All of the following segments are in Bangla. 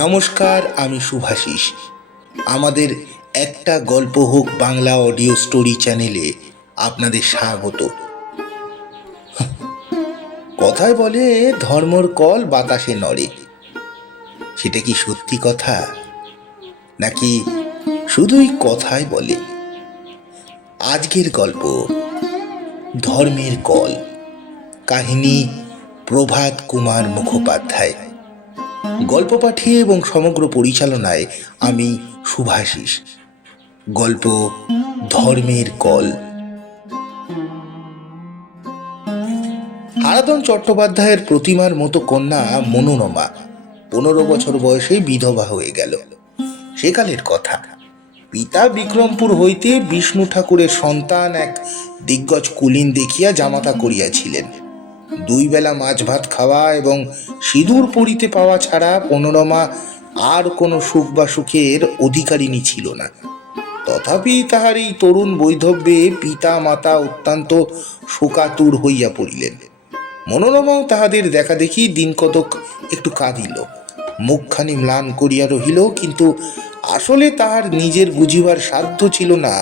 নমস্কার, আমি শুভাশিস। আমাদের একটা গল্প হোক বাংলা অডিও স্টোরি চ্যানেলে আপনাদের স্বাগত। কথায় বলে ধর্মর কল বাতাসে নড়ে। সেটা কি সত্যি কথা, নাকি শুধুই কথায় বলে? আজকের গল্প ধর্মের কল, কাহিনী প্রভাত কুমার মুখোপাধ্যায়। গল্প পাঠিয়ে এবং সমগ্র পরিচালনায় আমি শুভাশিস। গল্প ধর্মের কল। হারাধন চট্টোপাধ্যায়ের প্রতিমার মতো কন্যা মনোরমা 15 বছর বয়সে বিধবা হয়ে গেল। সেকালের কথা। পিতা বিক্রমপুর হইতে বিষ্ণু ঠাকুরের সন্তান এক দিগ্গজ কুলীন দেখিয়া জামাতা করিয়াছিলেন। 2 বেলা মাছ ভাত খাওয়া এবং সিঁদুর পরিতে পাওয়া ছাড়া মনোরমা আর কোনো সুখ বা সুখের অধিকারিণী ছিল না। তথাপি তাহার এই তরুণ বৈধব্যে পিতা মাতা অত্যন্ত শোকাতুর হইয়া পড়িলেন। মনোরমাও তাহাদের দেখা দেখি দিন কতক একটু কাঁদিল, মুখখানি ম্লান করিয়া রহিল, কিন্তু আসলে তাহার নিজের বুঝিবার সাধ্য ছিল না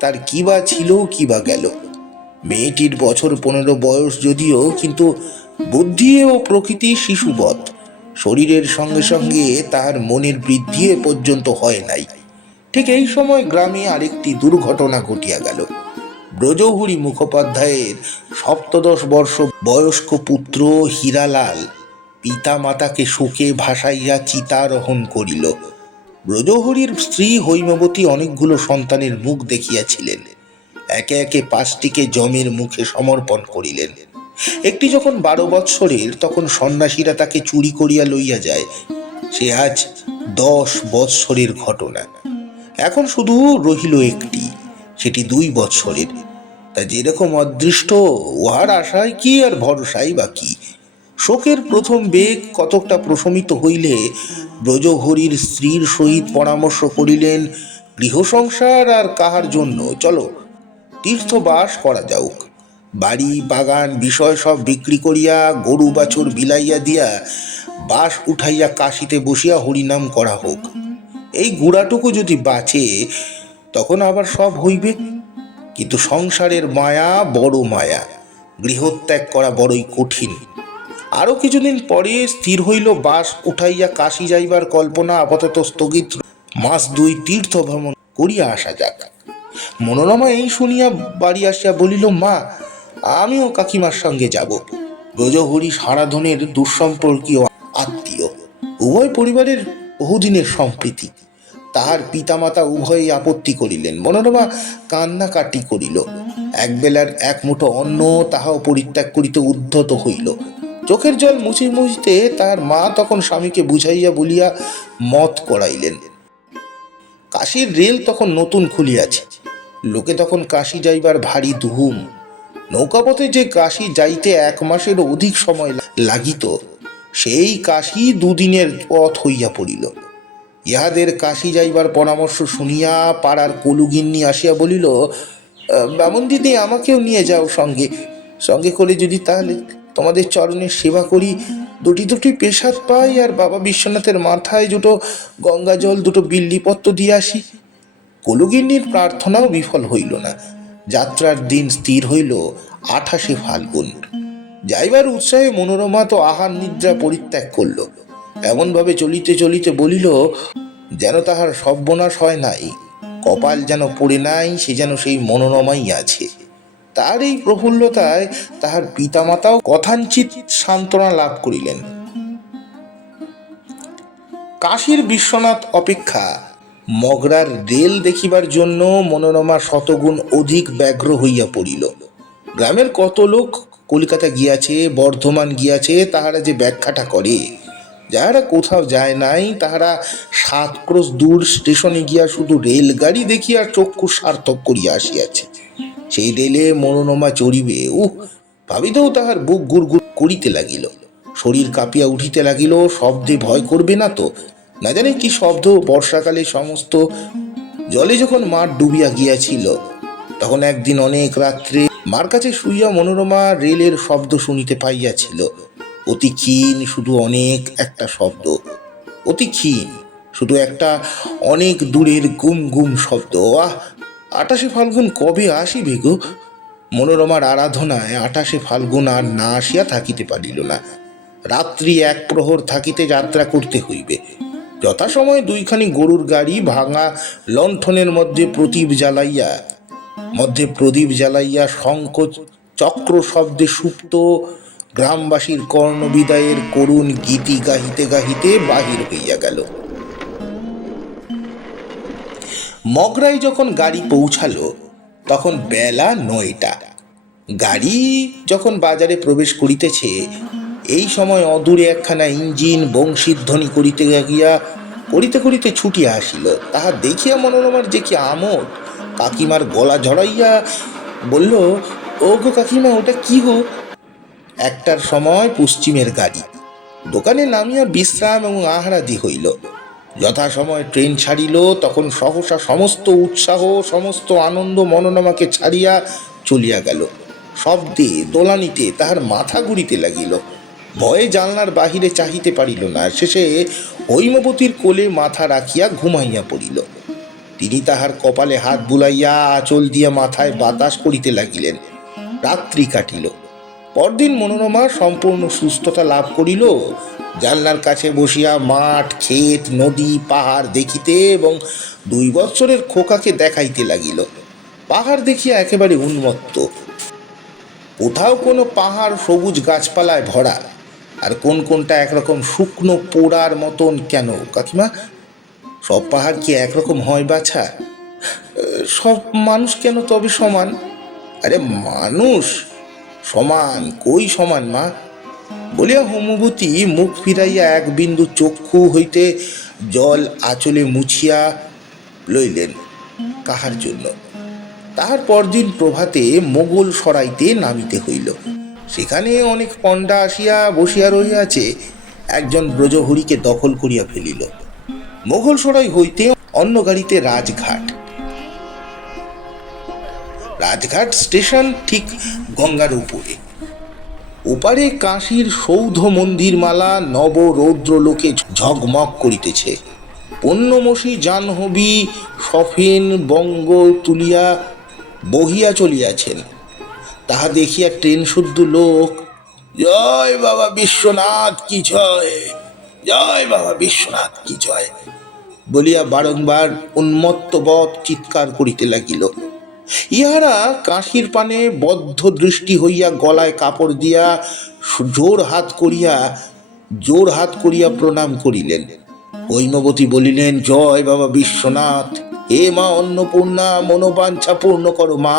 তার কিবা ছিল কিবা গেল। মেয়েটির বছর 15 বয়স যদিও, কিন্তু বুদ্ধি ও প্রকৃতি শিশুবৎ। শরীরের সঙ্গে সঙ্গে তাহার মনের বৃদ্ধি এ পর্যন্ত হয় নাই। ঠিক এই সময় গ্রামে আরেকটি দুর্ঘটনা ঘটিয়া গেল। ব্রজহরি মুখোপাধ্যায়ের 17 বর্ষ বয়স্ক পুত্র হীরালাল পিতা মাতাকে শোকে ভাসাইয়া চিতারোহণ করিল। ব্রজহরির স্ত্রী হৈমবতী অনেকগুলো সন্তানের মুখ দেখিয়াছিলেন। একে একে 5টিকে যমের মুখে সমর্পণ করিলেন। একটি যখন 12 বৎসরের, তখন সন্ন্যাসীরা তাকে চুরি করিয়া লইয়া যায়। সে আজ 10 বৎসরের ঘটনা। এখন শুধু রহিল একটি, সেটি 2 বৎসরের। তা যেরকম অদৃষ্ট, উহার আশায় কি আর ভরসাই বা কি। শোকের প্রথম বেগ কতকটা প্রশমিত হইলে ব্রজহরির স্ত্রীর সহিত পরামর্শ করিলেন, গৃহসংসার আর কাহার জন্য, চলো তীর্থবাস করা যাউক। বাড়ি বাগান বিষয় সব বিক্রি করিয়া, গরু বাছুর বিলাইয়া দিয়া, বাস উঠাইয়া কাশিতে বসিয়া হরিনাম করা হোক। এই গুড়াটুকু যদি বাঁচে তখন আবার সব হইবে। কিন্তু সংসারের মায়া বড় মায়া, গৃহত্যাগ করা বড়ই কঠিন। আরো কিছুদিন পরে স্থির হইল বাস উঠাইয়া কাশি যাইবার কল্পনা আপাতত স্থগিত, মাস 2 তীর্থ ভ্রমণ করিয়া আসা যাক। মনোরমা এই শুনিয়া বাড়ি আসিয়া বলিল, মা, আমিও কাকিমার সঙ্গে যাব। ব্রজহরি হারাধনের দুঃসম্পর্কীয় আত্মীয়, উভয় পরিবারের বহুদিনের সম্প্রীতি। তাহার পিতামাতা উভয়ই আপত্তি করিলেন। মনোরমা কান্নাকাটি করিল। একবেলার এক মুঠো অন্ন তাহাও পরিত্যাগ করিতে উদ্ধত হইল। চোখের জল মুছিতে মুছিতে তাহার মা তখন স্বামীকে বুঝাইয়া বলিয়া মত করাইলেন। কাশীর রেল তখন নতুন খুলিয়াছে। লোকে তখন কাশী যাইবার ভারী ধুম। নৌকাপথে যে কাশী যাইতে 1 মাসের অধিক সময় লাগিত, সেই কাশী 2 দিনের পথ হইয়া পড়িল। ইহাদের কাশী যাইবার পরামর্শ শুনিয়া পাড়ার কলুগিন্নি আসিয়া বলিল, বামন দিদি, আমাকেও নিয়ে যাও সঙ্গে। সঙ্গে করে যদি তাহলে তোমাদের চরণের সেবা করি, দুটি পেশাদ পাই, আর বাবা বিশ্বনাথের মাথায় 2টো গঙ্গা জল, 2টো বিল্লিপত্র দিয়ে আসি। কলুগিন্নির প্রার্থনাও বিফল হইল না। যাত্রার দিন স্থির হইল 28শে ফাল্গুন। যাইবার উৎসাহে মনোরমা তো আহার নিদ্রা পরিত্যাগ করল। এমনভাবে চলিতে চলিতে বলিল, যেন তাহার সর্বনাশ হয় নাই, কপাল যেন পড়ে নাই, সে যেন সেই মনোরমাই আছে। তার এই প্রফুল্লতায় তাহার পিতামাতাও কথাঞ্চিত সান্ত্বনা লাভ করিলেন। কাশীর বিশ্বনাথ অপেক্ষা মগরার রেল দেখিবার জন্য মনোরমা শতগুণ অধিক ব্যগ্র হইয়া পড়িল। গ্রামের কত লোক কলিকাতা গিয়াছে, বর্ধমান গিয়াছে, তাহারা যে ব্যাখ্যাটা করে। যাহারা কোথাও যায় নাই, তাহারা 7 ক্রোশ দূর স্টেশনে গিয়া শুধু রেলগাড়ি দেখিয়া চক্ষু সার্থক করিয়া আসিয়াছে। সেই রেলে মনোরমা চড়িবে, ভাবিতেও তাহার বুক গুড়গুড় করিতে লাগিল, শরীর কাঁপিয়া উঠিতে লাগিল। শব্দে ভয় করবে না তো? না জানি কি শব্দ। বর্ষাকালে সমস্ত জলে যখন মাঠ ডুবিয়া গিয়াছিল, তখন একদিন অনেক রাত্রে মার কাছে শুইয়া মনোরমা রেলের শব্দ শুনিতে পাইয়াছিল। অতি ক্ষীণ, শুধু অনেক একটা শব্দ। অতি ক্ষীণ, শুধু একটা অনেক দূরের গুম গুম শব্দ। 28 ফাল্গুন কবে আসিবে গো? মনোরমার আরাধনায় 28 ফাল্গুন আর না আসিয়া থাকিতে পারিল না। রাত্রি 1 প্রহর থাকিতে যাত্রা করতে হইবে। যথাসময়ে 2খানি গরুর গাড়ি ভাঙা লণ্ঠনের মধ্যে প্রদীপ জ্বালাইয়া শঙ্খ চক্র শব্দে সুপ্ত গ্রামবাসীর কর্ণবিদায়ের করুণ গীতি গাহিতে গাহিতে বাহির হইয়া গেল। মগরায় যখন গাড়ি পৌঁছালো তখন বেলা 9টা। গাড়ি যখন বাজারে প্রবেশ করিতেছে, এই সময় অদূরে একখানা ইঞ্জিন বংশীধ্বনি করিতে করিতে ছুটিয়া আসিল। তাহা দেখিয়া মনোরমার যে কি আমোদ! কাকিমার গলা ঝরাইয়া বলল, ও গো কাকিমা, ওটা কি গো? 1টার সময় পশ্চিমের গাড়ি। দোকানে নামিয়া বিশ্রাম এবং আহারাদি হইল। যথাসময় ট্রেন ছাড়িল, তখন সহসা সমস্ত উৎসাহ সমস্ত আনন্দ মনোরমাকে ছাড়িয়া চলিয়া গেল। শব্দে দোলানিতে তাহার মাথা ঘুরিতে লাগিল। ভয়ে জানলার বাহিরে চাহিতে পারিল না। শেষে হৈমবতীর কোলে মাথা রাখিয়া ঘুমাইয়া পড়িল। তিনি তাহার কপালে হাত বুলাইয়া আঁচল দিয়া মাথায় বাতাস করিতে লাগিলেন। রাত্রি কাটিল। পরদিন মনোরমা সম্পূর্ণ সুস্থতা লাভ করিল। জানলার কাছে বসিয়া মাঠ, ক্ষেত, নদী, পাহাড় দেখিতে এবং 2 বৎসরের খোকাকে দেখাইতে লাগিল। পাহাড় দেখিয়া একেবারে উন্মত্ত। কোথাও কোনো পাহাড় সবুজ গাছপালায় ভরা, আর কোনটা একরকম শুকনো পোড়ার মতন। কেন কাকিমা, সব পাহাড় কি একরকম হয় বাছা? সব মানুষ কেন তবে সমান? আরে মানুষ সমান কই সমান মা? বলিয়া হৈমবতী মুখ ফিরাইয়া 1 বিন্দু চক্ষু হইতে জল আঁচলে মুছিয়া লইলেন। কাহার জন্য? তাহার পরদিন প্রভাতে মোগল সরাইতে নামিতে হইল। সেখানে অনেক পণ্ডা আসিয়া বসিয়া রহিয়াছে। একজন ব্রজহরিকে দখল করিয়া ফেলিল। মোগল সরাই হইতে অন্য গাড়িতে রাজঘাট স্টেশন ঠিক গঙ্গার উপরে। ওপারে কাশীর সৌধ মন্দিরমালা নবরৌদ্রলোকে ঝগমগ করিতেছে। পণ্যমসী জাহ্নবী সফিন বঙ্গ তুলিয়া বহিয়া চলিয়াছেন। তাহা দেখিয়া ট্রেন শুদ্ধ লোক জয় বাবা বিশ্বনাথ কি জয়, জয় বাবা বিশ্বনাথ কি জয় বলিয়া বারংবার উন্মত্তবৎ চিৎকার করিতে লাগিল। ইহারা কাশীর পানে বদ্ধ দৃষ্টি হইয়া গলায় কাপড় দিয়া জোর হাত করিয়া প্রণাম করিলেন। হৈমবতী বলিলেন, জয় বাবা বিশ্বনাথ। হে মা অন্নপূর্ণা, মনোবাঞ্ছা পূর্ণ করো মা,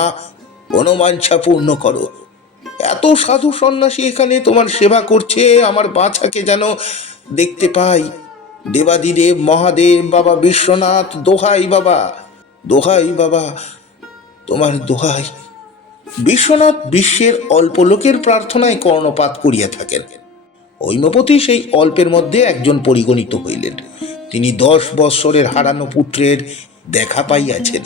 মনোবাঞ্ছা পূর্ণ করো। এত সাধু সন্ন্যাসী এখানে তোমার সেবা করছে, আমার বাছাকে যেন দেখতে পাই। দেবাদিদেব মহাদেব বাবা বিশ্বনাথ, দোহাই বাবা, দোহাই বাবা, তোমার দোহাই। বিশ্বনাথ বিশ্বের অল্প লোকের প্রার্থনায় কর্ণপাত করিয়া থাকেন। হৈমবতী সেই অল্পের মধ্যে একজন পরিগণিত হইলেন। তিনি 10 বৎসরের হারানো পুত্রের দেখা পাইয়াছেন।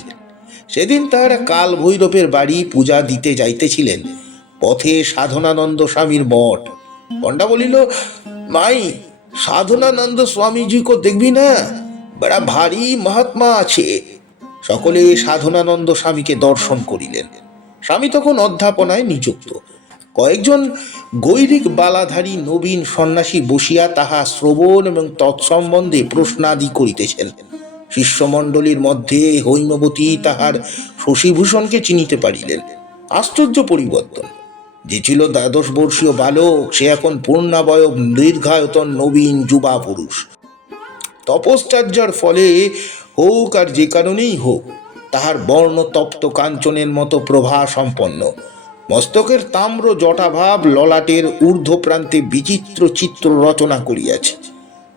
সেদিন তাহারা কাল ভৈরবের বাড়ি পূজা দিতে যাইতেছিলেন। পথে সাধনানন্দ স্বামীর মঠ। পণ্ডা বলিল, মাই সাধনানন্দ স্বামীজি কো দেখবি না, বড়া ভারী মহাত্মা আছে। সকলে সাধনানন্দ স্বামীকে দর্শন করিলেন। স্বামী তখন অধ্যাপনায় নিযুক্ত। কয়েকজন গৈরিক বালাধারী নবীন সন্ন্যাসী বসিয়া তাহা শ্রবণ এবং তৎসম্বন্ধে প্রশ্নাদি করিতেছেন। শিষ্যমণ্ডলীর মধ্যে হৈমবতী তাহার শশীভূষণকে চিনিতে পারিলেন। আশ্চর্য পরিবর্তন! যে ছিল 12 বর্ষীয় বালক, সে এখন পূর্ণাবয়ব দীর্ঘায়তন নবীন যুবা পুরুষ। তপশ্চর্যার ফলে হোক আর যে কারণেই হোক, তাহার বর্ণ তপ্ত কাঞ্চনের মতো প্রভা সম্পন্ন। মস্তকের তাম্র জটাভাব ললাটের ঊর্ধ্বপ্রান্তে বিচিত্র চিত্র রচনা করিয়াছে।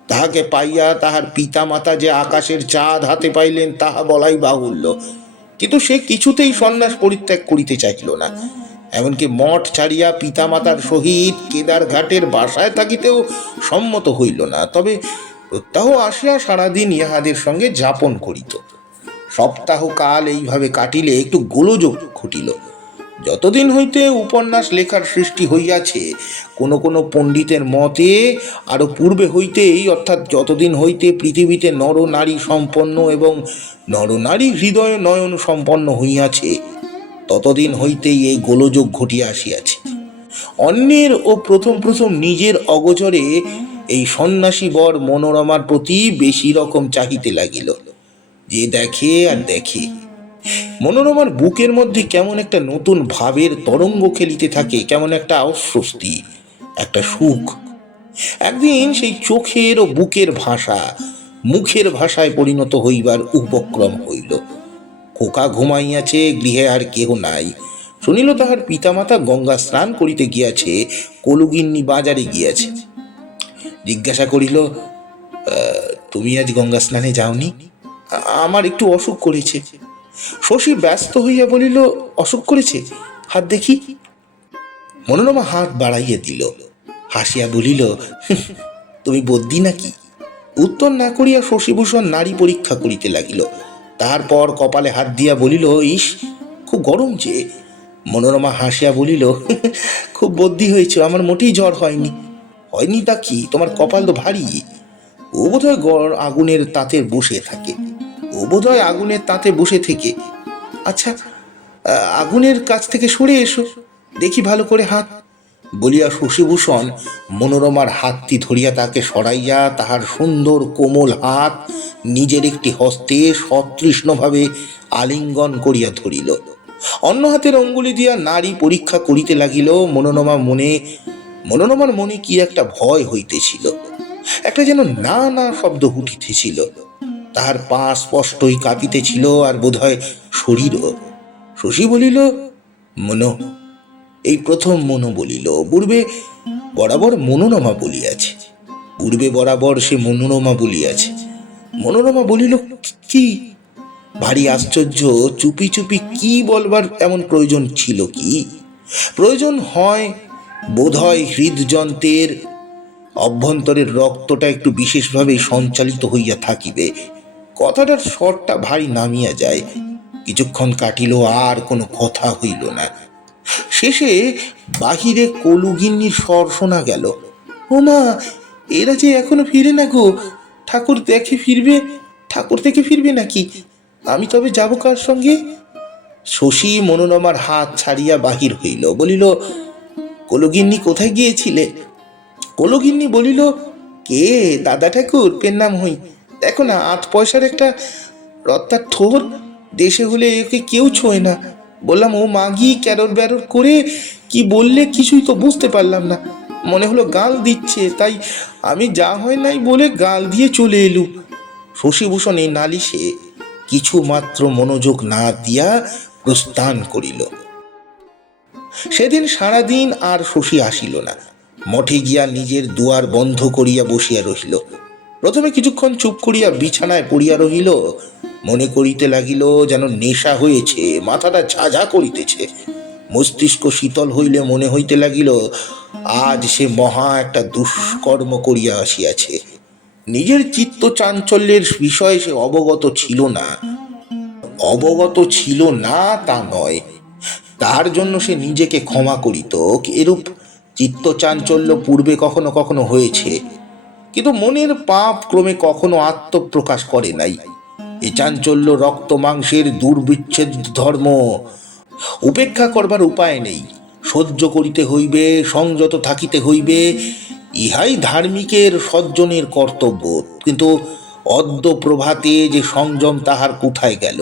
তাহাকে পাইয়া তাহার পিতামাতা যে আকাশের চাঁদ হাতে পাইলেন তাহা বলাই বাহুল্য। কিন্তু সে কিছুতেই সন্ন্যাস পরিত্যাগ করিতে চাইল না। এমনকি মঠ ছাড়িয়া পিতামাতার সহিত কেদারঘাটের বাসায় থাকিতেও সম্মত হইল না। তবে প্রত্যাহ আসিয়া সারাদিন ইহাদের সঙ্গে যাপন করিত। সপ্তাহ কাল এইভাবে কাটিলে একটু গোলযোগ ঘটিল। যতদিন হইতে উপন্যাস লেখার সৃষ্টি হইয়াছে, কোনো কোনো পণ্ডিতের মতে আরও পূর্বে হইতেই, অর্থাৎ যতদিন হইতে পৃথিবীতে নরনারী সম্পন্ন এবং নরনারী হৃদয় নয়ন সম্পন্ন হইয়াছে, ততদিন হইতেই এই গোলযোগ ঘটিয়া আসিয়াছে। অন্যের ও প্রথম প্রথম নিজের অগোচরে এই সন্ন্যাসী বর মনোরমার প্রতি বেশি রকম চাহিতে লাগিল। যে দেখে আর দেখে, মনোরমার বুকের মধ্যে কেমন একটা নতুন ভাবের তরঙ্গ খেলিতে থাকে, কেমন একটা অস্বস্তি, একটা সুখ। একদিন সেই চোখের ও বুকের ভাষা মুখের ভাষায় পরিণত হইবার উপক্রম হইল। খোকা ঘুমাইয়াছে, গৃহে আর কেহ নাই। শুনিল তাহার পিতামাতা গঙ্গা স্নান করিতে গিয়াছে, কলুগিন্নি বাজারে গিয়াছে। জিজ্ঞাসা করিল, তুমি আজ গঙ্গা স্নানে যাওনি? আমার একটু অসুখ করেছে। শশী ব্যস্ত হইয়া বলিল, অসুখ করেছে? হাত দেখি। মনোরমা হাত বাড়াইয়া দিল, হাসিয়া বলিল, তুমি বদ্যি নাকি? উত্তর না করিয়া শশীভূষণ নারী পরীক্ষা করিতে লাগিল। তারপর কপালে হাত দিয়া বলিল, ইস, খুব গরম যে। মনোরমা হাসিয়া বলিল, খুব বদ্যি হয়েছে, আমার মোটেই জ্বর হয়নি। হয়নি তা কি, তোমার কপাল তো ভারী। ও বোধহয় আগুনের তাতে বসে থাকে। আচ্ছা, আগুনের কাছ থেকে সরে এসো, দেখি ভালো করে হাত। বলিয়া শশীভূষণ মনোরমার হাতটি ধরিয়া তাকে সরাইয়া তাহার সুন্দর কোমল হাত নিজের একটি হস্তে সতৃষ্ণভাবে আলিঙ্গন করিয়া ধরিল। অন্য হাতের অঙ্গুলি দিয়া নারী পরীক্ষা করিতে লাগিল। মনোরমার মনে কি একটা ভয় হইতেছিল, একটা যেন না না শব্দ উঠিতেছিল। তাহার পা স্পষ্টই কাঁপিতেছিল, আর বোধহয় শরীরও। শশী বলিল, মনো। এই প্রথম মনো বলিল। পূর্বে বরাবর মনোরমা বলিয়াছে। মনোরমা বলিল, কি? ভারী আশ্চর্য। চুপি চুপি কি বলবার এমন প্রয়োজন ছিল কি? প্রয়োজন হয় বোধহয় হৃদযন্ত্রের অভ্যন্তরের রক্তটা একটু বিশেষভাবে সঞ্চালিত হইয়া থাকিবে। কথাটার স্বরটা ভারী নামিয়া যায়। কিছুক্ষণ কাটিল, আর কোনো কথা হইল না। শেষে বাহিরে কলুগিন্নির স্বর শোনা গেল, ও মা, এরা যে এখনো ফিরে না গো। ঠাকুর থেকে ফিরবে নাকি? আমি তবে যাব কার সঙ্গে? শশী মনোরমার হাত ছাড়িয়া বাহির হইল, বলিল, কলুগিন্নি কোথায় গিয়েছিলে? কলুগিন্নি বলিল, কে? দাদা ঠাকুর, পেন নাম হই। দেখো না, ৮ পয়সার একটা রত্তার ঠোর, দেশে হলে একে কেউ ছোঁয় না। বললাম, ও মাগি, ক্যারর ব্যারর করে কি বললে কিছুই তো বুঝতে পারলাম না। মনে হলো গাল দিচ্ছে, তাই আমি যা হয় নাই বলে গাল দিয়ে চলে এলুম। শশীভূষণ এই নালিশে কিছু মাত্র মনোযোগ না দিয়া প্রস্থান করিল। সেদিন সারাদিন আর শশী আসিল না। মঠে গিয়া নিজের দুয়ার বন্ধ করিয়া বসিয়া রহিল। প্রথমে কিছুক্ষণ চুপ করিয়া বিছানায় পড়িয়া রহিল। মনে করিতে লাগিল যেন নেশা হয়েছে, মাথাটা ঝাঝা করিতেছে। মস্তিষ্ক শীতল হইলে মনে হইতে লাগিল আজ সে মহা একটা দুষ্কর্ম করিয়া আসিয়াছে। নিজের চিত্ত চাঞ্চল্যের বিষয়ে সে অবগত ছিল না তা নয়, তার জন্য সে নিজেকে ক্ষমা করিত। এরূপ চিত্ত চাঞ্চল্য পূর্বে কখনো কখনো হয়েছে, কিন্তু মনের পাপ ক্রমে কখনো আত্মপ্রকাশ করে নাই। এ চাঞ্চল্য রক্ত মাংসের দুর্বিচ্ছেদ ধর্ম। উপেক্ষা করবার উপায় নেই, সহ্য করিতে হইবে, সংযত থাকিতে হইবে। ইহাই ধার্মিকের সজ্জনের কর্তব্য। কিন্তু অদ্য প্রভাতে যে সংযম তাহার কোথায় গেল?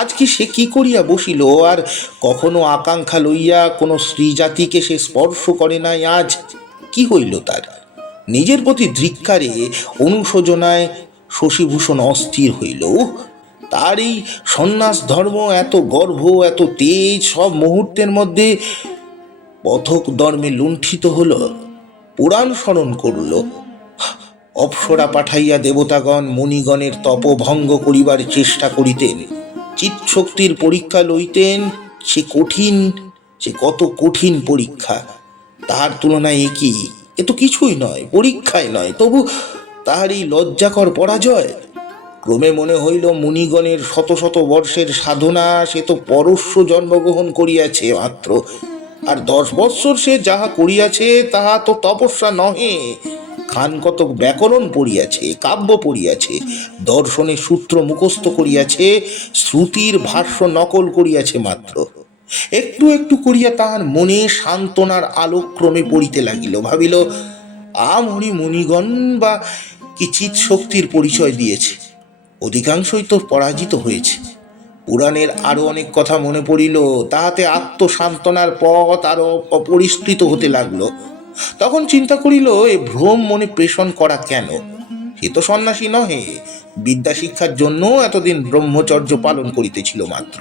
আজ কি সে কি করিয়া বসিল? আর কখনো আকাঙ্ক্ষা লইয়া কোনো স্ত্রীজাতিকে সে স্পর্শ করে নাই। আজ কি হইল তার? নিজের প্রতি ধিক্কারে, অনুশোচনায় শশীভূষণ অস্থির হইল। তার এই সন্ন্যাস ধর্ম, এত গর্ভ, এত তেজ, সব মুহূর্তের মধ্যে পথক ধর্মে লুণ্ঠিত হল। পুরাণ স্মরণ করল। অপ্সরা পাঠাইয়া দেবতাগণ মুনিগণের তপভঙ্গ করিবার চেষ্টা করিতেন, চিৎশক্তির পরীক্ষা লইতেন। সে কত কঠিন পরীক্ষা! তাহার তুলনায় এ তো কিছুই নয়, পরীক্ষায় নয়। তবু তাহার এই লজ্জাকর পরাজয়। ক্রমে মনে হইল মুনিগণের শত শত বর্ষের সাধনা সে তো পরশ্য জন্মগ্রহণ করিয়াছে মাত্র, আর 10 বৎসর সে যাহা করিয়াছে তাহা তো তপস্যা নহে। খান কতক ব্যাকরণ পড়িয়াছে, কাব্য পড়িয়াছে, দর্শনের সূত্র মুখস্থ করিয়াছে, শ্রুতির ভাষ্য নকল করিয়াছে মাত্র। একটু একটু করিয়া তাহার মনে সান্ত্বনার আলোক ক্রমে পড়িতে লাগিল। ভাবিল, আমরি মুনিগণ বা কি চিৎ শক্তির পরিচয় দিয়েছে, অধিকাংশই তো পরাজিত হয়েছে। পুরাণের আরো অনেক কথা মনে পড়িল, তাহাতে আত্মসান্ত্বনার পথ আরো অপরিষ্কৃত হতে লাগলো। তখন চিন্তা করিল, এ ভ্রম মনে প্রেষণ করা কেন? সে তো সন্ন্যাসী নহে, বিদ্যা শিক্ষার জন্য এতদিন ব্রহ্মচর্য পালন করিতেছিল মাত্র।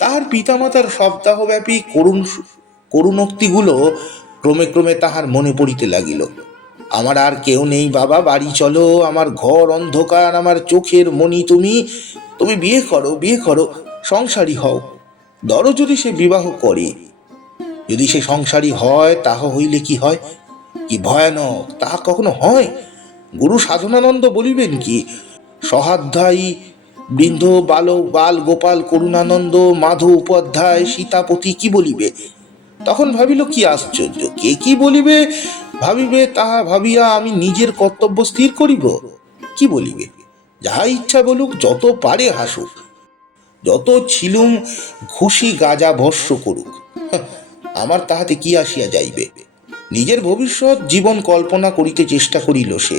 তাহার পিতামাতার সপ্তাহব্যাপী করুণোক্তিগুলো ক্রমে ক্রমে তাহার মনে পড়িতে লাগিল। আমার আর কেউ নেই বাবা, বাড়ি চলো, আমার ঘর অন্ধকার, আমার চোখের মণি তুমি, তুমি বিয়ে করো, বিয়ে করো, সংসারী হও। ধরো যদি সে বিবাহ করে, যদি সে সংসারী হয়, তাহা হইলে কি হয়? কি ভয়ানক! তাহা কখনো হয়? গুরু সাধনানন্দ বলিবেন কি? সহাধ্যায়ী বৃন্দ বাল গোপাল করুণানন্দ মাধব উপাধ্যায় সীতাপতি কি বলিবে? তখন ভাবিল, কি আশ্চর্য, কে কি বলিবে ভাবিবে, তাহা ভাবিয়া আমি নিজের কর্তব্য স্থির করিব। কি বলিবে? যাহা ইচ্ছা বলুক, যত পারে হাসুক, যত ছিলুম ঘুষি গাজা ভস্য করুক, আমার তাহাতে কি আসিয়া যাইবে? নিজের ভবিষ্যৎ জীবন কল্পনা করিতে চেষ্টা করিল সে।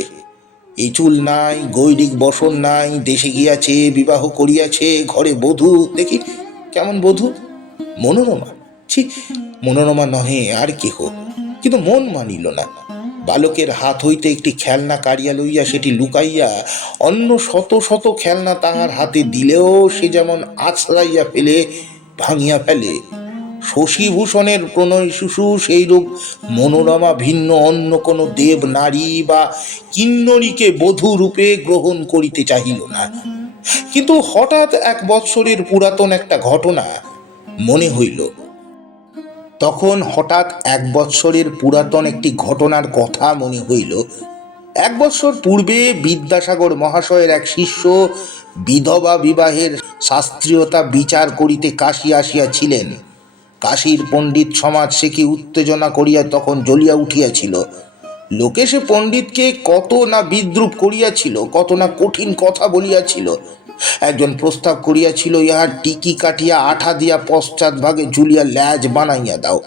এই চুল নাই, গৈরিক বসন নাই, দেশে গিয়াছে, বিবাহ করিয়াছে, ঘরে বধূ, দেখি কেমন বধূ, মনোরমা। ছি, মনোরমা নহে আর কেহ। কিন্তু মন মানিল না। বালকের হাত হইতে একটি খেলনা কাড়িয়া লইয়া সেটি লুকাইয়া অন্য শত শত খেলনা তাহার হাতে দিলেও সে যেমন আছড়াইয়া ফেলে, ভাঙিয়া ফেলে। শশীভূষণের প্রণয় শিশু সেইরূপ মনোরমা ভিন্ন অন্য কোনো দেব নারী বা কিন্নরীকে বধূ রূপে গ্রহণ করিতে চাহিল না। কিন্তু হঠাৎ 1 বৎসরের পুরাতন একটা ঘটনা মনে হইল। তখন হঠাৎ 1 বৎসরের পুরাতন একটি ঘটনার কথা মনে হইল। 1 বৎসর পূর্বে বিদ্যাসাগর মহাশয়ের এক শিষ্য বিধবা বিবাহের শাস্ত্রীয়তা বিচার করিতে কাশী আসিয়াছিলেন। কাশীর পণ্ডিত সমাজ সে কি উত্তেজনা করিয়া তখন জ্বলিয়া উঠিয়াছিল। লোকে সে পণ্ডিতকে কত না বিদ্রুপ করিয়াছিল, কত না কঠিন কথা বলিয়াছিল। একজন প্রস্তাব করিয়াছিল, ইহার টিকি কাটিয়া আঠা দিয়া পশ্চাৎ ভাগে জুলিয়া ল্যাজ বানাইয়া দাও,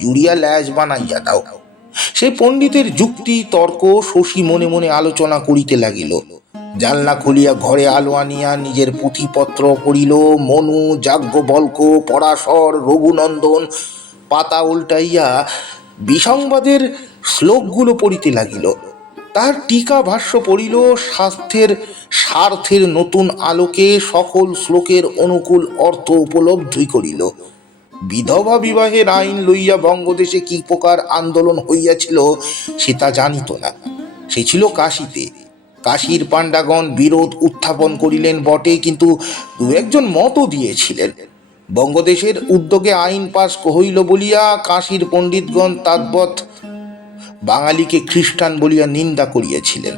জুড়িয়া ল্যাজ বানাইয়া দাও। সেই পণ্ডিতের যুক্তি তর্ক শশী মনে মনে আলোচনা করিতে লাগিল। জানলা খুলিয়া ঘরে আলো আনিয়া নিজের পুঁথিপত্র পড়িল। মনু, যাজ্ঞবল্ক, পরাশর, রঘুনন্দন পাতা উল্টাইয়া বিসংবাদের শ্লোকগুলো পড়িতে লাগিল। তার টিকা ভাষ্য পড়িল। স্বার্থের নতুন আলোকে সকল শ্লোকের অনুকূল অর্থ উপলব্ধি করিল। বিধবা বিবাহের আইন লইয়া বঙ্গদেশে কি প্রকার আন্দোলন হইয়াছিল সে তা জানিত না। সে ছিল কাশীতে। কাশীর পাণ্ডাগণ বিরোধ উত্থাপন করিলেন বটে, কিন্তু 2-1 মতও দিয়েছিলেন। বঙ্গদেশের উদ্যোগে আইন পাস হইল বলিয়া কাশীর পণ্ডিতগণ তাদ্বৎ বাঙালিকে খ্রিস্টান বলিয়া নিন্দা করিয়াছিলেন।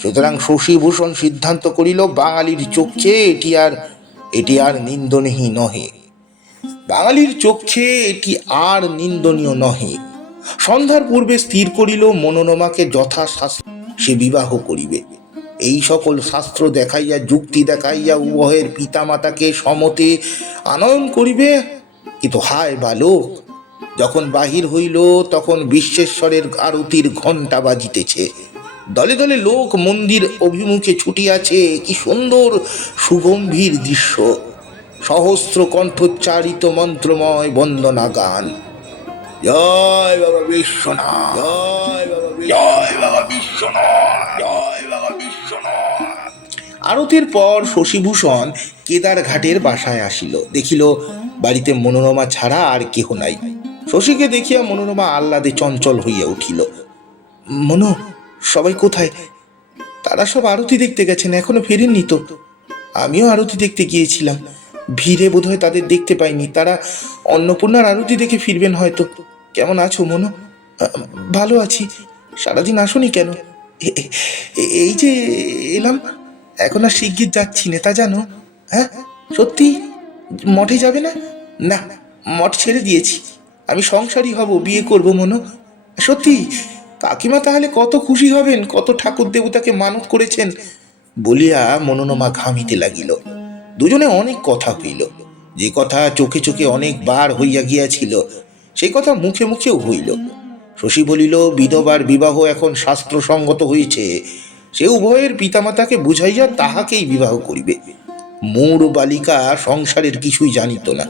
সুতরাং শশীভূষণ সিদ্ধান্ত করিল, বাঙালির চোখে এটি আর নিন্দনীয় নহে, বাঙালির চোখে এটি আর নিন্দনীয় নহে। সন্ধ্যার পূর্বে স্থির করিল, মনোরমাকে যথাশাস্ত্র সে বিবাহ করিবে। এই সকল শাস্ত্র দেখাইয়া, যুক্তি দেখাইয়া উভয়ের পিতামাতাকে সমতে আনয়ন করিবে। কিন্তু হায় বালক, যখন বাহির হইল তখন বিশ্বেশ্বরের আরতির ঘণ্টা বাজিতেছে। দলে দলে লোক মন্দির অভিমুখে ছুটিয়াছে। কি সুন্দর সুগম্ভীর দৃশ্য! সহস্র কণ্ঠোচ্চারিত মন্ত্রময় বন্দনা গান। জয় বাবা বিশ্বনাথ, জয় বাবা, জয় বাবা বিশ্বনাথ, জয় বাবা বিশ্বনাথ। আরতির পর শশীভূষণ কেদার ঘাটের বাসায় আসিল। দেখিল বাড়িতে মনোরমা ছাড়া আর কেহ নাই। শশীকে দেখিয়া মনোরমা আহ্লাদে চঞ্চল হইয়া উঠিল। মনো, সবাই কোথায়? তারা সব আরতি দেখতে গেছেন, এখনো ফেরেননি তো। আমিও আরতি দেখতে গিয়েছিলাম, ভিড়ে বোধহয় তাদের দেখতে পাইনি। তারা অন্নপূর্ণার আরতি দেখে ফিরবেন হয়তো। কেমন আছো মনো? ভালো আছি। সারাদিন আসনি কেন? এই যে এলাম, এখন আর শিগগির যাচ্ছি নেতা, জানো? হ্যাঁ, সত্যি মঠে যাবে না? না, মঠ ছেড়ে দিয়েছি, আমি সংসারী হব, বিয়ে করব মনো। সত্যি? কাকিমা তাহলে কত খুশি হবেন, কত ঠাকুর দেবতাকে মানত করেছেন। বলিয়া মনোরমা ঘামিতে লাগিল। দুজনে অনেক কথা হইল, যে কথা চোখে চোখে অনেকবার হইয়া গিয়াছিল সেই কথা মুখে মুখেও হইল। শশী বলিল, বিধবার বিবাহ এখন শাস্ত্রসঙ্গত হয়েছে, সে উভয়ের পিতামাতাকে বুঝাইয়া তাহাকেই বিবাহ করিবে। মূঢ় বালিকা সংসারের কিছুই জানিত না,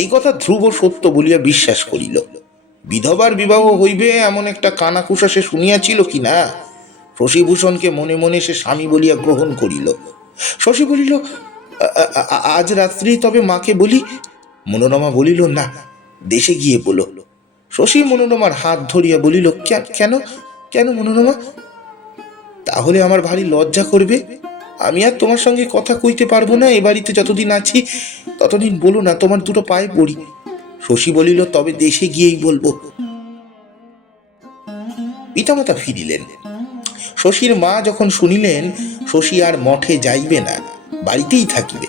এই কথা ধ্রুব সত্য বলিয়া বিশ্বাস করিল। বিধবার বিবাহ হইবে এমন একটা কানাকুশা সে শুনিয়াছিল কি না? শশীভূষণকে মনে মনে সে স্বামী বলিয়া গ্রহণ করিল। শশী বলিল, আজ রাত্রি তবে মাকে বলি। মনোরমা বলিল, না, দেশে গিয়ে বলো। শশী মনোরমার হাত ধরিয়া বলিল, কেন কেন মনোরমা? তাহলে আমার ভারী লজ্জা করবে, আমি আর তোমার সঙ্গে কথা কইতে পারবো না এ বাড়িতে যতদিন আছি। ততদিন বলো না, তোমার দুটো পায়ে পড়ি। শশী বলিল, তবে দেশে গিয়েই বলবো। পিতামাতা ফিরিলেন। শশীর মা যখন শুনিলেন শশী আর মঠে যাইবে না, বাড়িতেই থাকিবে,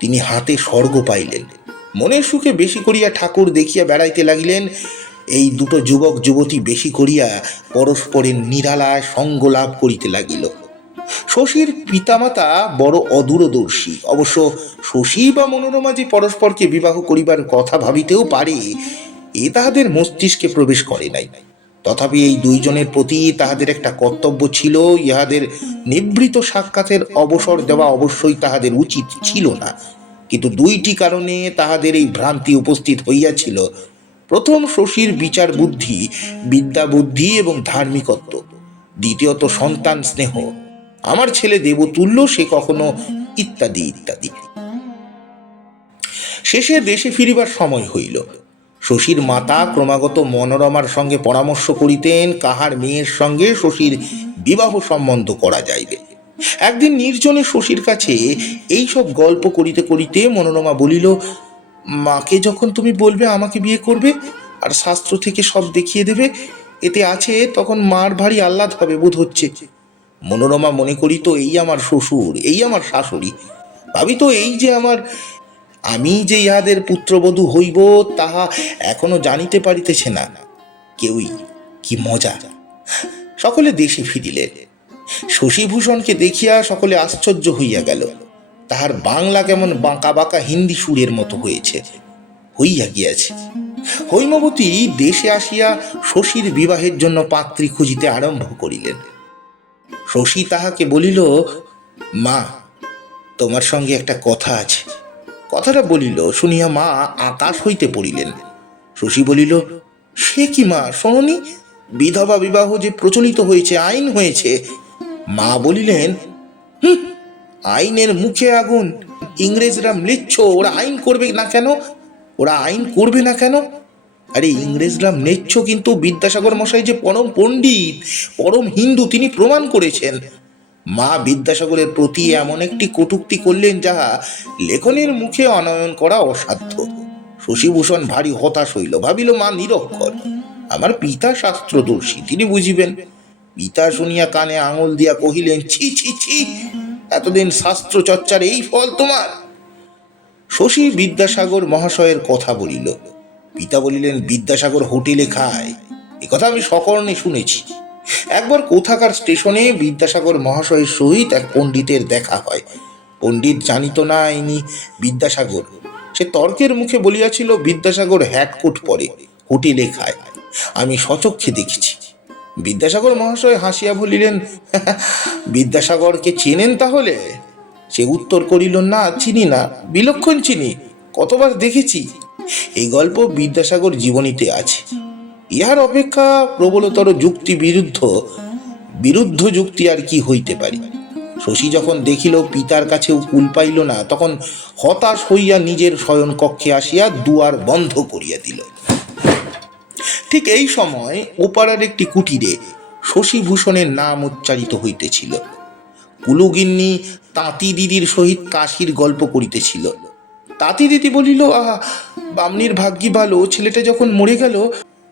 তিনি হাতে স্বর্গ পাইলেন। মনের সুখে বেশি করিয়া ঠাকুর দেখিয়া বেড়াইতে লাগিলেন। এই দুটো যুবক যুবতী বেশি করিয়া পরস্পরের নিরালায় সঙ্গ লাভ করিতে লাগিল। শশীর পিতামাতা বড় অদূরদর্শী। অবশ্য শশী বা মনোরমা যে পরস্পরকে বিবাহ করিবার কথা ভাবিতেও পারে, এ তাহাদের মস্তিষ্কে প্রবেশ করে নাই। তথাপি এই দুইজনের প্রতি তাহাদের একটা কর্তব্য ছিল, ইহাদের নিভৃত সাক্ষাতের অবসর দেওয়া অবশ্যই তাহাদের উচিত ছিল না। কিন্তু দুইটি কারণে তাহাদের এই ভ্রান্তি উপস্থিত হইয়াছিল। প্রথম, শশীর বিচার বুদ্ধি, বিদ্যা বুদ্ধি এবং ধার্মিকত্ব। দ্বিতীয়ত, সন্তান স্নেহ, আমার ছেলে দেবতুল্য, সে কখনো, ইত্যাদি ইত্যাদি। শেষে দেশে ফিরিবার সময় হইল। শশীর মাতা ক্রমাগত মনোরমার সঙ্গে পরামর্শ করিতেন কাহার মেয়ের সঙ্গে শশীর বিবাহ সম্বন্ধ করা যাইবে। একদিন নির্জনে শশীর কাছে এই সব গল্প করিতে করিতে মনোরমা বলিল, মাকে যখন তুমি বলবে আমাকে বিয়ে করবে আর শাস্ত্র থেকে সব দেখিয়ে দেবে, এতে আছে, তখন মার ভারী আহ্লাদ হবে বোধ হচ্ছে। মনোরমা মনে করিত, এই আমার শ্বশুর, এই আমার শাশুড়ি। ভাবিত, এই যে আমি যে ইহাদের পুত্রবধূ হইব তাহা এখনো জানিতে পারিতেছে না কেউই। কি মজা! সকলে দেশে ফিরিলেন। শশীভূষণকে দেখিয়া সকলে আশ্চর্য হইয়া গেল। তাহার বাংলা কেমন বাঁকা বাঁকা হিন্দি সুরের মতো হইয়া গিয়াছে। হৈমবতী দেশে আসিয়া শশীর বিবাহের জন্য পাত্রী খুঁজিতে আরম্ভ করিলেন। শশী তাহাকে বলিল, মা, তোমার সঙ্গে একটা কথা আছে। কথাটা বলিল, শুনিয়া মা আকাশ হইতে পড়িলেন। শশী বলিল, সে কি মা, শোনি? বিধবা বিবাহ যে প্রচলিত হয়েছে, আইন হয়েছে। মা বলিলেন, আইনের মুখে আগুন, ইংরেজরা ম্লেচ্ছ, ওরা আইন করবে না কেন? ওরা আইন করবে না কেন? আরে ইংরেজরা ম্লেচ্ছ, কিন্তু বিদ্যাসাগর মশাই যে পরম পণ্ডিত, পরম হিন্দু, তিনি প্রমাণ করেছেন। মা বিদ্যাসাগরের প্রতি এমন একটি কটূক্তি করলেন যাহা লেখনের মুখে অনয়ন করা অসাধ্য। শশীভূষণ ভারী হতাশ হইল, ভাবিল মা নিরক্ষর, আমার পিতা শাস্ত্রদর্শী, তিনি বুঝিবেন। পিতা শুনিয়া কানে আঙুল দিয়া কহিলেন, ছি ছি ছি, এতদিন শাস্ত্র চর্চার এই ফল তোমার? শশী বিদ্যাসাগর মহাশয়ের কথা বলিল। পিতা বলিলেন, বিদ্যাসাগর হোটেলে খায়, একথা আমি সকর্ণে শুনেছি। একবার কোথাকার স্টেশনে বিদ্যাসাগর মহাশয়ের সহিত এক পণ্ডিতের দেখা হয়। পণ্ডিত জানিত না ইনি বিদ্যাসাগর। সে তর্কের মুখে বলিয়াছিল, বিদ্যাসাগর হ্যাটকোট পরে, হোটেলে খায়, আমি স্বচক্ষে দেখেছি। বিদ্যাসাগর মহাশয় হাসিয়া বলিলেন, বিদ্যাসাগরকে চেনেন তাহলে? সে উত্তর করিল, না, চিনি না, বিলক্ষণ চিনি, কতবার দেখেছি। এই গল্প বিদ্যাসাগর জীবনীতে আছে। ইহার অপেক্ষা প্রবলতর যুক্তি বিরুদ্ধ যুক্তি আর কি হইতে পারি। শশী যখন দেখিল পিতার কাছেও কুল পাইল না, তখন হতাশ হইয়া নিজের শয়ন কক্ষে আসিয়া দুয়ার বন্ধ করিয়া দিল। ঠিক এই সময় ওপাড়ার একটি কুটিরে শশীভূষণের নাম উচ্চারিত হইতেছিল। কুলুগিন্নি তাঁতি দিদির সহিত কাশির গল্প করিতেছিল। তাঁতি দিদি বলিল, আহা, বামনির ভাগ্যি ভালো, ছেলেটা যখন মরে গেল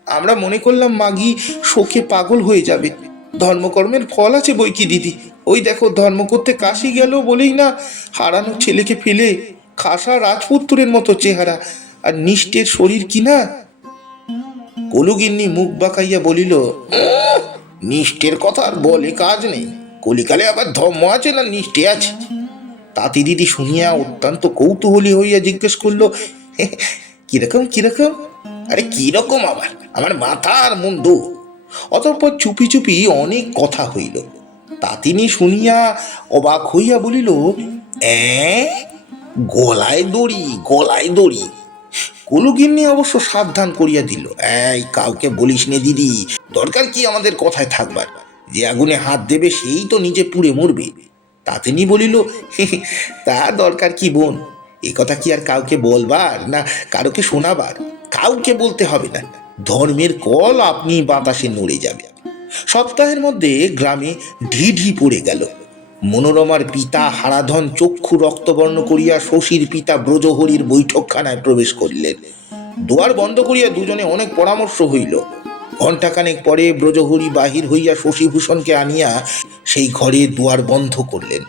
আমরা মনে করলাম মাগি শোকে পাগল হয়ে যাবে। ধর্মকর্মের ফল আছে বই কি দিদি, ওই দেখো ধর্ম করতে কাশি গেল বলেই না হারানো ছেলেকে ফেলে খাসা রাজপুত্রের মতো চেহারা আর নিষ্ঠের শরীর কিনা। কলুগিন্নি মুখ বাঁকাইয়া বলিল, নিষ্ঠের কথা আর বলে কাজ নেই, কলিকালে আবার ধর্ম আছে না নিষ্ঠে আছে? তাঁতি দিদি শুনিয়া অত্যন্ত কৌতূহলী হইয়া জিজ্ঞেস করল, কিরকম কিরকম? আরে কিরকম আবার, আমার মাথা আর মুন্ডু। অতঃপর চুপি চুপি অনেক কথা হইল। তাতিনি শুনিয়া অবাক হইয়া বলিল, গলায় দড়ি, গলায় দড়ি। কলুগিন্নি অবশ্য সাবধান করিয়া দিল, এই কাউকে বলিস নে দিদি, দরকার কি আমাদের কথায় থাকবার, যে আগুনে হাত দেবে সেই তো নিজে পুড়ে মরবে। তাতিনি বলিল, তা দরকার কি বোন, এ কথা কি আর কাউকে বলবার না কারোকে শোনাবার? কাউকে বলতে হবে না, ধর্মের কল আপনি বাতাসে নড়ে যাবে। সপ্তাহের মধ্যে গ্রামে ঢিঢি পড়ে গেল। মনোরমার পিতা হারাধন চক্ষু রক্তবর্ণ করিয়া শশীর পিতা ব্রজহরির বৈঠকখানায় প্রবেশ করিলেন। দুয়ার বন্ধ করিয়া দুজনে অনেক পরামর্শ হইল। ঘণ্টাখানেক পরে ব্রজহরি বাহির হইয়া শশীভূষণকে আনিয়া সেই ঘরে দুয়ার বন্ধ করলেন।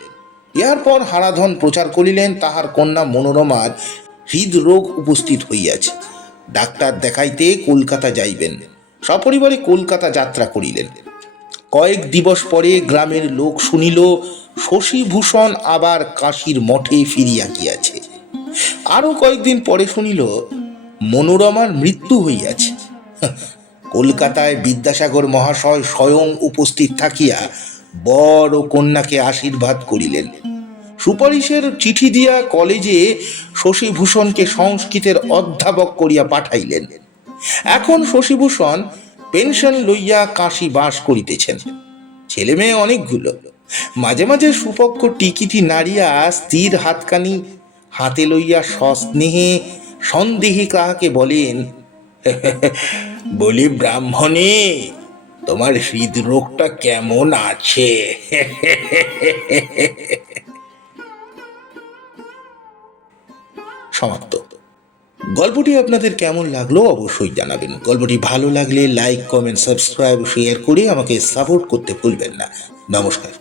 ইহার পর হারাধন প্রচার করিলেন তাহার কন্যা মনোরমার হৃদরোগ উপস্থিত হইয়াছে, ডাক্তার দেখাইতে কলকাতা যাইবেন। সপরিবারে কলকাতা যাত্রা করিলেন। কয়েক দিবস পরে গ্রামের লোক শুনিল শশীভূষণ আবার কাশীর মঠে ফিরিয়া গিয়াছে। আরো কয়েকদিন পরে শুনিল মনোরমার মৃত্যু হইয়াছে। কলকাতায় বিদ্যাসাগর মহাশয় স্বয়ং উপস্থিত থাকিয়া বর ও কন্যাকে আশীর্বাদ করিলেন। সুপারিশের চিঠি দিয়া কলেজে শশীভূষণকে সংস্কৃতের অধ্যাপক করিয়া পাঠাইলেন। এখন শশীভূষণ পেনশন লইয়া কাশী বাস করিতেছেন। ছেলে মেয়ে অনেকগুলো। মাঝে মাঝে সুপক্ষ টিকিটি নাড়িয়া স্থির হাতখানি হাতে লইয়া সস্নেহে সন্দেহে কাহাকে বলেন, বলি ব্রাহ্মণী, তোমার হৃদরোগটা কেমন আছে? সমাপ্ত। গল্পটি আপনাদের কেমন লাগলো অবশ্যই জানাবেন। গল্পটি ভালো লাগলে লাইক, কমেন্ট, সাবস্ক্রাইব, শেয়ার করে আমাকে সাপোর্ট করতে ভুলবেন না। নমস্কার।